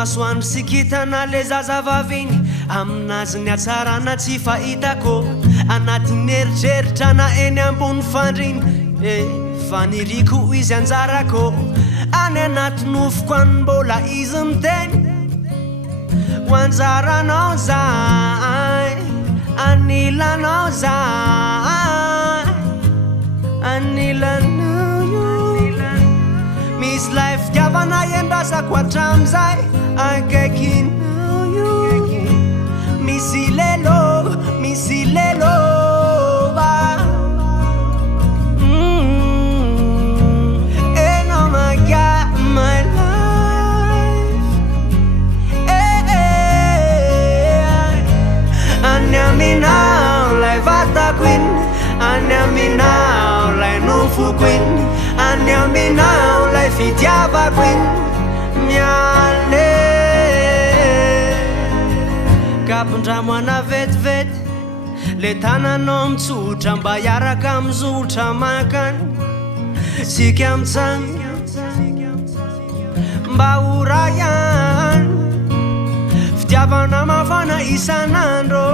masoandro sy kitana le zazavaviny aminazy ny atsarana tsy fahitako anatin'ny eritreritra na eny ambony fandriny fa niriko izy anjarako any anaty nofoko any mbola izy miteny wanzaranao zay anilanao zay anilanao misy life fitiavana endrasako hatramizay akaikinao io misy lelo ba and oh my God my life Anyaminao lai vata queen Anyaminao lai nofo queen Anyaminao lai fitiava queen miale kapondramoana vetivety le tananao mitsotra mba hiaraka mizotra makany sika mitsanga mba ora ihany fitiavana mafana isanandro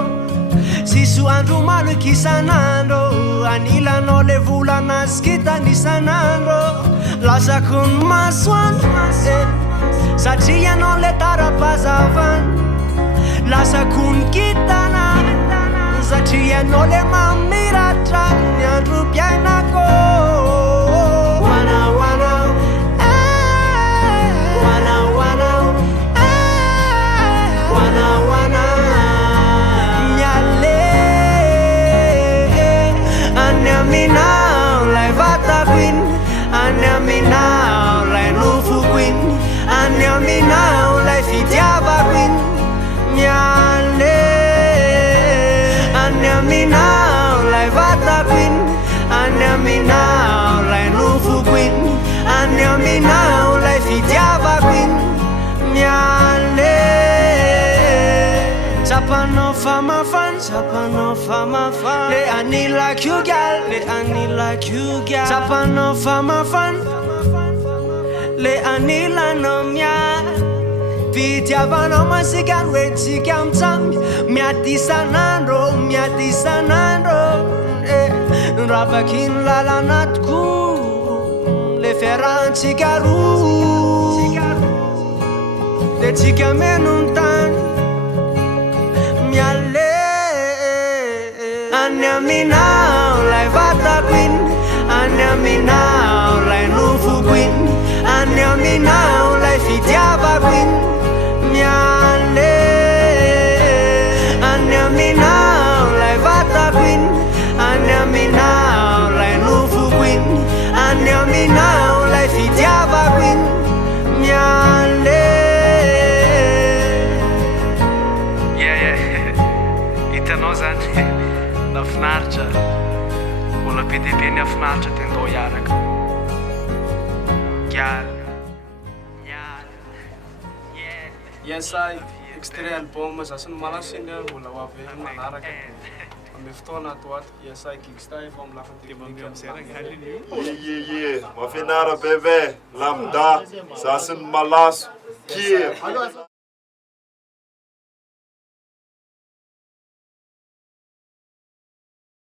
siso andro maloky isanandro anilanao le volana skitany isanandro lasako ny masoandro satria anao le tara-pazavana lasako ny kitana satria anao le mamiratra ny andro piainako Anyaminao lai vata queen Anyaminao lai nofo queen Anyaminao lai fitiava queen miale Anyaminao lai vata queen Anyaminao lai nofo queen Anyaminao lai fitiava queen miale Sapano fama fan Le I need like you gal Le I need like you gal Sapano fama fan Le I need la nomia Fitiavano masigan wetsika mtsang Miati sanandro Rabakin lalanatku Le ferantsika ru Le tsika menuntan Anyaminao lai vata queen Anyaminao lai nofo queen Anyaminao lai fitiava queen miale Anyaminao lai vata queen Anyaminao lai nofo queen Anyaminao lai fitiava queen miale Hitanao zany nafinaritra mbola be dia be ny afinaritra tendao hiaraka Yes, extrait album zasy ny malaso iny mbola ho avy manaraka ame fotoana ato ato yes gangsta efa amilaka Mafianar bebe lambda zasy ny malaso